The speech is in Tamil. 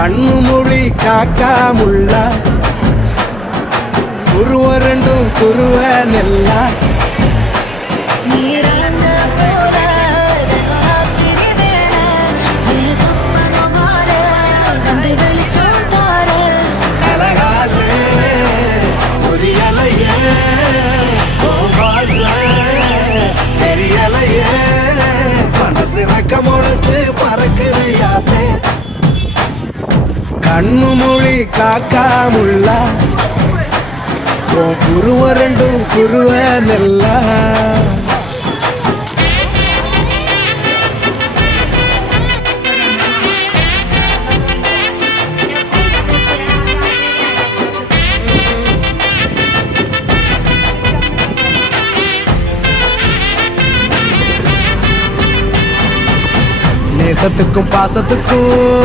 கண்ணு மொழி காக்காமுள்ள குருவ ரெண்டும் குருவ நெல்லா பறக்குறியாதே கண்ணு மொழி காக்காமுள்ள குருவ ரெண்டும் குருவ நெல்லா நேசத்துக்கும் பாசத்துக்கும்